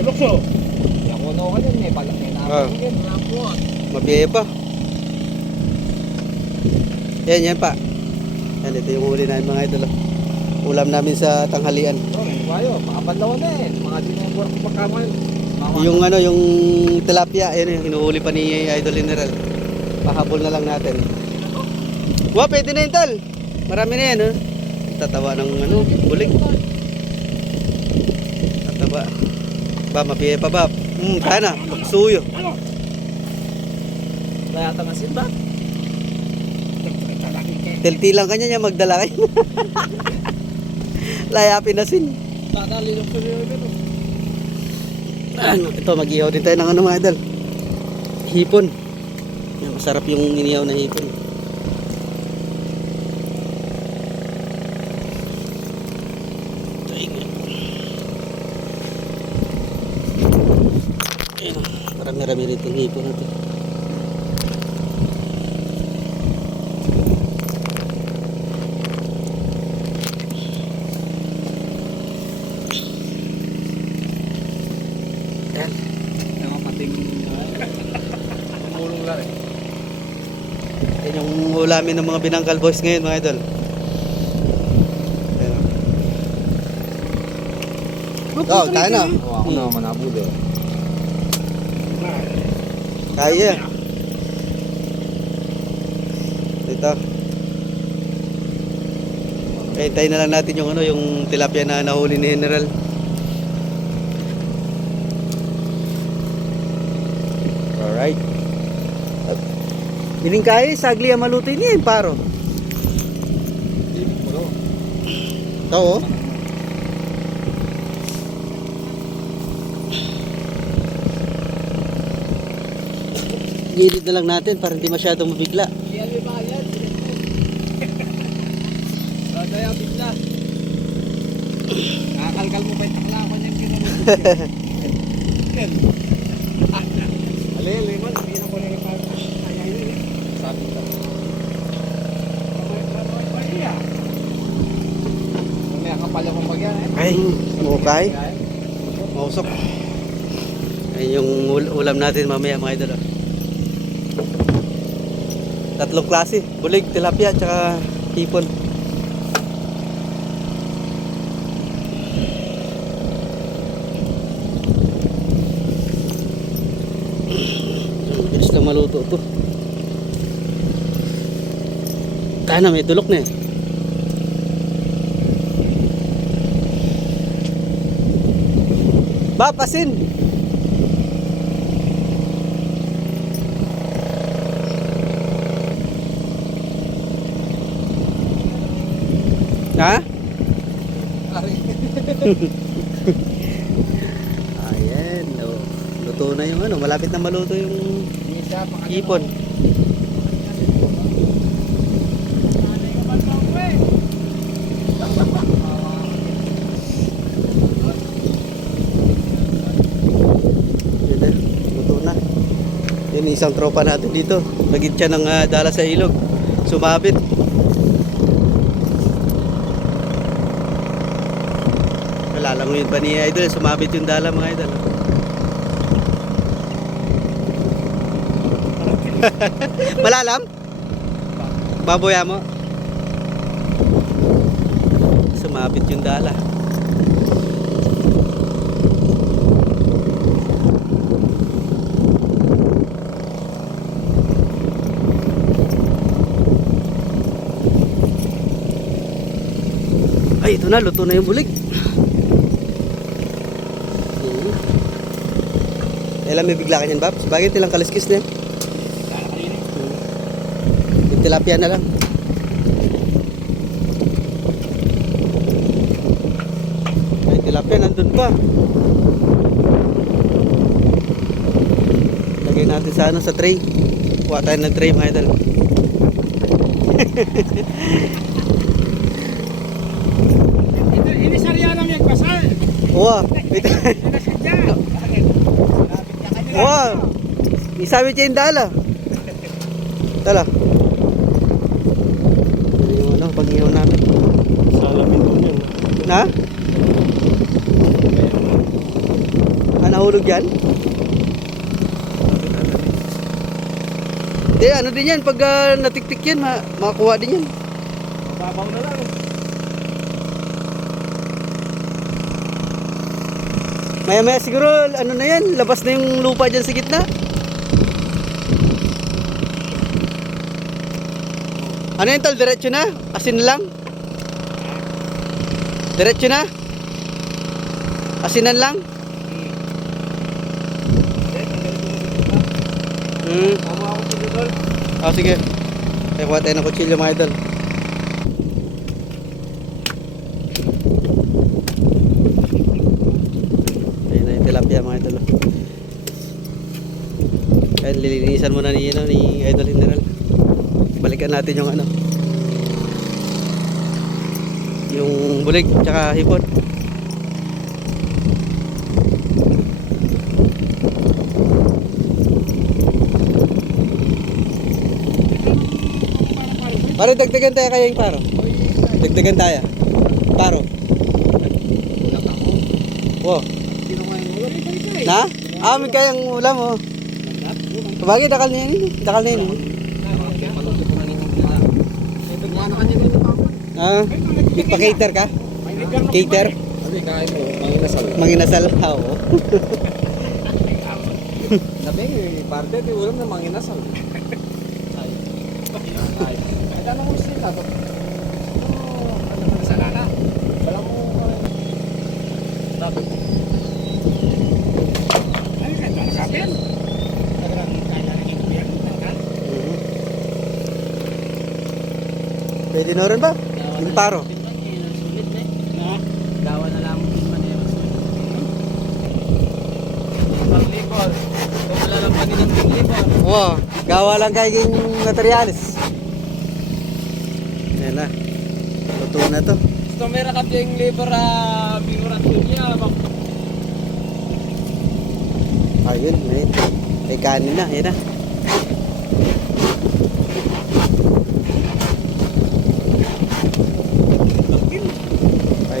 Lukso. Yung uno ka dyan eh. Palak na namin yan. Mabiye pa. Yan pa. Yan, ito yung huli namin mga idol. Ulam namin sa tanghalian. Bayo, mga banlawan na eh. Mga di na yung buwan pagkaman. Yung ano, yung tilapia, ayun yung hinuhuli pa ni Idol General. Pahabol na lang natin. Wow, pwede na yun, Tal. Marami na yan, ha? Tatawa ng ano, bulig. Tatawa. Ba, mapiye pa ba? Kaya na, magsuyo. Kaya tangasin ba? Tilti lang kanya niya magdala kayo. Layapin na sin. Tatali lang sa rin. Ito, mag-ihaw din tayo ng ano mga idol. Hipon. Yan, masarap yung inihaw na hipon. Ayan, marami-rami rito yung hipon na ito. Ayan. Yung mga pating umulong lang eh. Yan yung ulamin ng mga binangkal boys ngayon mga idol. Ayan. Oh, tayo na. Ako na manabud eh. Kaya. Ito. Hintayin na lang natin yung ano, yung tilapia na nahuli ni General. Alright. Bining kaya, sagli ang maluto niya yung paro. Ito oh. Gilid na lang natin para hindi masyadong mabigla. Iyan may bayad. Dadaya bigla. Nakakalkal mo pa yung taklakan yung ginamit. Alili man, hindi na ko na yung ayayin. Sabi ka. Mamaya kapal akong bagyan eh. Ay, mukay. Mausok. Ay yung ulam natin mamaya mga idol. Tatlong klase, bulig, tilapia, tsaka hipon. Bilis lang maluto ito. Kaya na, may tulok na eh. Ba, pasin! Ha? Ayan, oh. Luto na yung ano, malapit na maluto yung hipon. Yun na, luto na. Yun, isang tropa natin dito. Nagit siya ng dala sa ilog. Sumabit. Lalangoyin pa ni Idol, sumabit yung dala mga idol. Malalam? Baboya mo? Sumabit yung dala. Ay, ito na, luto na yung bulig. Alam, may bigla ka niyan, Bab. Sabagay, tilang kaliskis na yan. Yung tilapia na lang. Ay, tilapia, nandun pa. Lagay natin sa ano, sa tray. Kuha tayo ng tray, mga idol. Ini sarya lang yung pasal. Wow, wait. Wow, isabi siya yung dala. Tala. Yung ano, pag-ihaw namin. Salamin ko yun. Na? Ano? nahulog yan? Hindi, ano din yan, pag natiktik yan, makakuha din yan. Mababaw na lang. Maya-maya siguro, ano na yan, labas na yung lupa dyan sa gitna. Ano yan, tol? Diretso na? Asin lang? Diretso na? Asinan lang? Tama ako sa idol. Ah, sige. Kaya kuha tayo ng kutsilyo mga idol. Ayun na yung tilapia mga idol. Ayun, lilinisan muna ni Idol General. Balikan natin yung ano. Yung bulig tsaka hipon. Paro, dagdagan tayo kaya yung paro. Dagdagan tayo. Paro. Wow. Na? Ah, may kayang ulam oh. Bagay, dakal na yan. Dakal na yan. Ah, pa-cater ka? Cater? Sabi, kain mo, manginasal. Manginasal. Oo. Sabi, parte, di ulam na manginasal. Ay, ano mo sila to? Ano na salana? Wala mo dapat. Ay, kaya ito nakapin. Talagang kaya na rin yung gobyerno, talaga. Pwede na rin ba? Yung paro. No? Gawa na lang din man yung sulit. Ang libor. Kung wala lang pa din ang libor. Wow. Gawa lang kayo yung materialis. Ayan na. Luto na to. Gusto meron ka yung libor figurasyon niya. Ayun, may kanin na. Ayan na.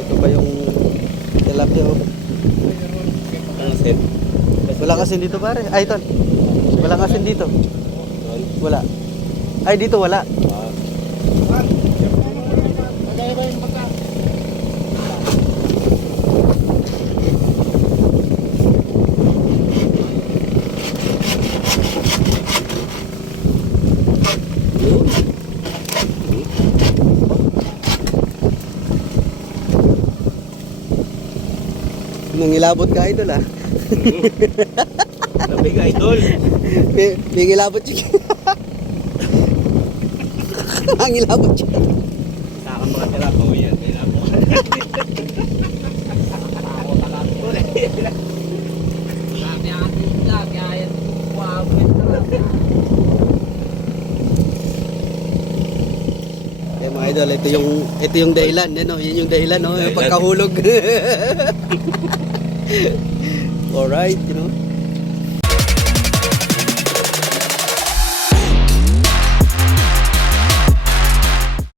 Ito pa yung tilapia. Walang asin dito pare. Ay, ito. Walang asin dito. Wala. Ay, dito wala. Magaya ba yung pagka? Nangilabot ka idol ah. Sabi ka idol. Nangilabot siya. Nangilabot siya. Saka mga tira pa mo yan. Ako talang ko eh. Sabi atin lang. Kaya yan. Wow. Eh mga idol, ito yung dahilan, ano? Yun yung dahilan, no? Yung pagkahulog. Alright, you know.